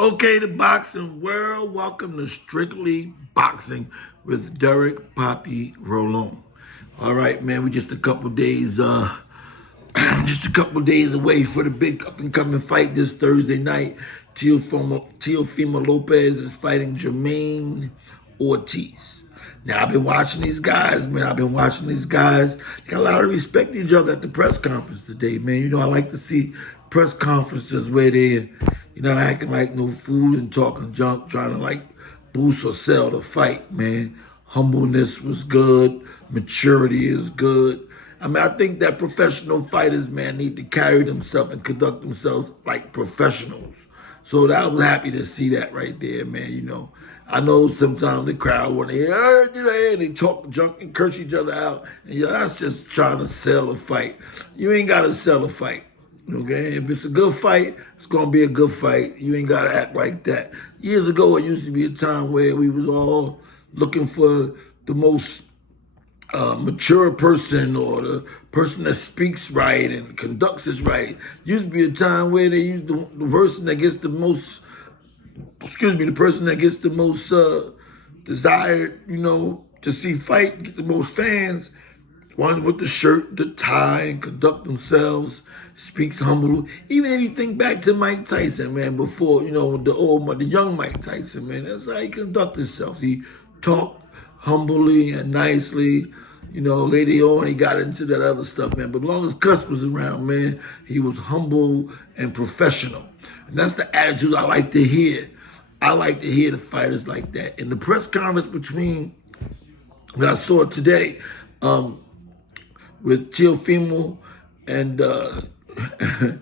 Okay, the boxing world, welcome to Strictly Boxing with Derek Poppy Rolon. All right, man, we just a couple days, away for the big up and coming fight this Thursday night. Teofimo Lopez is fighting Jermaine Ortiz. Now, I've been watching these guys, man. They got a lot of respect to each other at the press conference today, man. You know, I like to see press conferences where they're not acting like no fool and talking junk, trying to like boost or sell the fight, man. Humbleness was good. Maturity is good. I mean, I think that professional fighters, man, need to carry themselves and conduct themselves like professionals. So I was happy to see that right there, man. You know, I know sometimes the crowd want to hear, and they talk junk and curse each other out. And that's just trying to sell a fight. You ain't got to sell a fight. Okay, if it's a good fight, it's gonna be a good fight. You ain't gotta act like that. Years ago, it used to be a time where we was all looking for the most mature person or the person that speaks right and conducts us right. Used to be a time where they used the person that gets the most, the person that gets the most desired, to see fight, get the most fans. One with the shirt, the tie, and conduct themselves, speaks humble. Even if you think back to Mike Tyson, man, before, the young Mike Tyson, man, that's how he conduct himself. He talked humbly and nicely. Later on, he got into that other stuff, man. But as long as Cuss was around, man, he was humble and professional. And that's the attitude I like to hear. I like to hear the fighters like that. In the press conference that I saw today, with Teofimo and and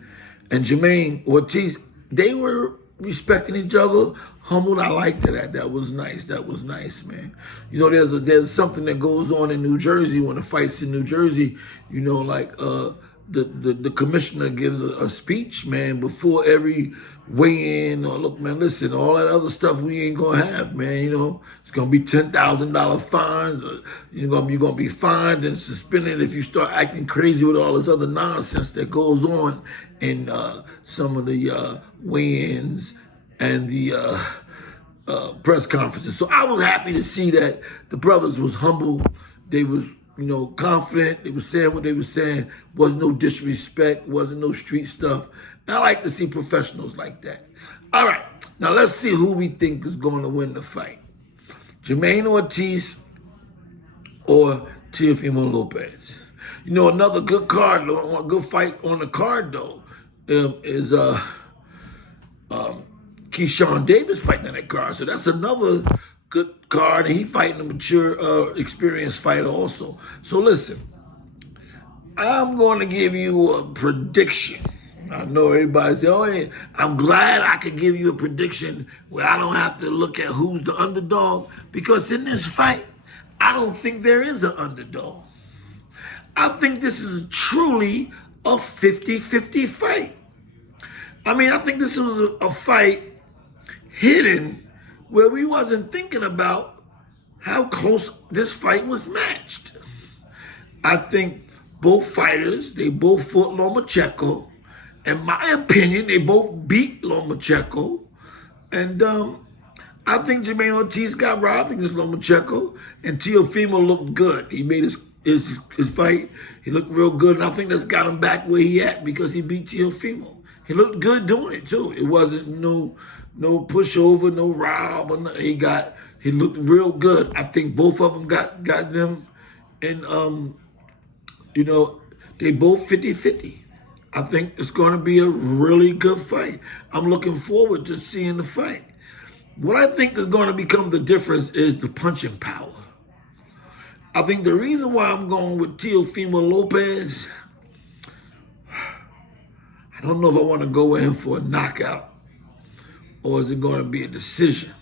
Jermaine Ortiz, they were respecting each other, humbled. I liked that. That was nice. That was nice, man. There's something that goes on in New Jersey when the fight's in New Jersey. The commissioner gives a speech, man, before every weigh-in. Or look, man, listen, all that other stuff we ain't gonna have, man. It's gonna be $10,000 fines. Or you're gonna be fined and suspended if you start acting crazy with all this other nonsense that goes on in some of the weigh-ins and the press conferences. So I was happy to see that the brothers was humble. They was confident. They were saying what they were saying. Wasn't no disrespect. Wasn't no street stuff. And I like to see professionals like that. All right. Now let's see who we think is going to win the fight. Jermaine Ortiz or Teofimo Lopez. Another good card, good fight on the card, though, is Keyshawn Davis fighting on that card. So that's another good card, and he fighting a mature, experienced fighter also. So listen, I'm going to give you a prediction. I know everybody say, oh, yeah, I'm glad I could give you a prediction where I don't have to look at who's the underdog, because in this fight, I don't think there is an underdog. I think this is truly a 50-50 fight. I mean, I think this is a fight hidden where we wasn't thinking about how close this fight was matched. I think both fighters, they both fought Lomachenko. In my opinion, they both beat Lomachenko. And I think Jermaine Ortiz got robbed against Lomachenko, and Teofimo looked good. He made his fight. He looked real good, and I think that's got him back where he at because he beat Teofimo. He looked good doing it, too. It wasn't no pushover, no rob. He looked real good. I think both of them got them, and they both 50-50. I think it's going to be a really good fight. I'm looking forward to seeing the fight. What I think is going to become the difference is the punching power. I think the reason why I'm going with Teofimo Lopez, I don't know if I want to go in for a knockout or is it going to be a decision.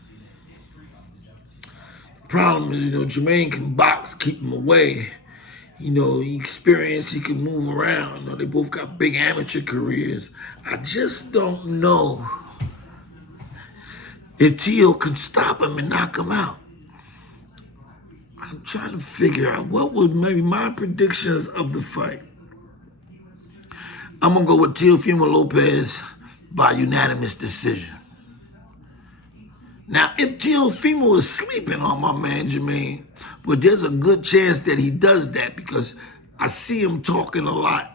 The problem is, Jermaine can box, keep him away. He experienced, he can move around. They both got big amateur careers. I just don't know if Teo can stop him and knock him out. I'm trying to figure out what would maybe my predictions of the fight. I'm going to go with Teofimo Lopez by unanimous decision. Now, if Teofimo is sleeping on my man Jermaine, well, there's a good chance that he does that because I see him talking a lot.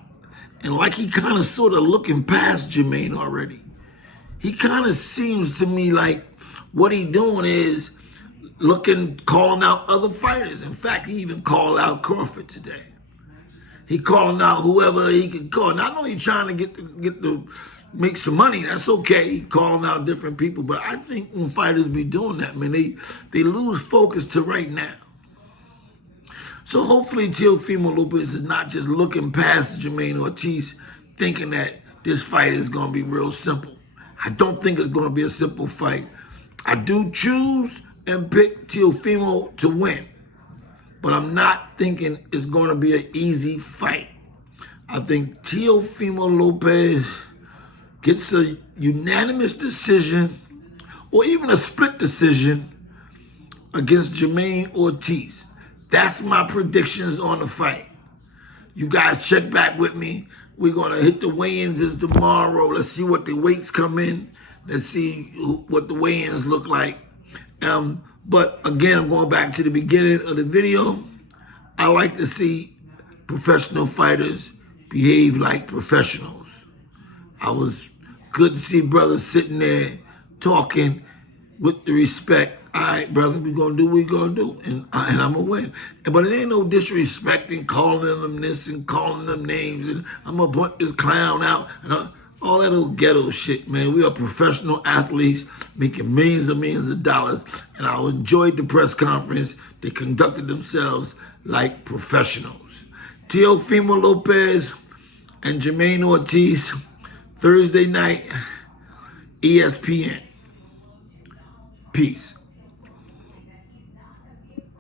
And like he kind of sort of looking past Jermaine already. He kind of seems to me like what he doing is calling out other fighters. In fact, he even called out Crawford today. He calling out whoever he can call. Now, I know he's trying to make some money. That's okay. He calling out different people. But I think when fighters be doing that, man, they lose focus to right now. So hopefully Teofimo Lopez is not just looking past Jermaine Ortiz thinking that this fight is going to be real simple. I don't think it's going to be a simple fight. I do choose and pick Teofimo to win. But I'm not thinking it's going to be an easy fight. I think Teofimo Lopez gets a unanimous decision or even a split decision against Jermaine Ortiz. That's my predictions on the fight. You guys check back with me. We're going to hit the weigh-ins tomorrow. Let's see what the weights come in. Let's see what the weigh-ins look like. But again, I'm going back to the beginning of the video. I like to see professional fighters behave like professionals. I was good to see brothers sitting there talking with the respect. All right, brother, we're going to do what we're going to do, and I'm going to win. But it ain't no disrespecting, calling them this and calling them names, and I'm going to put this clown out, and all that old ghetto shit, man. We are professional athletes making millions of dollars, and I enjoyed the press conference. They conducted themselves like professionals. Teofimo Lopez and Jermaine Ortiz, Thursday night, ESPN. Peace.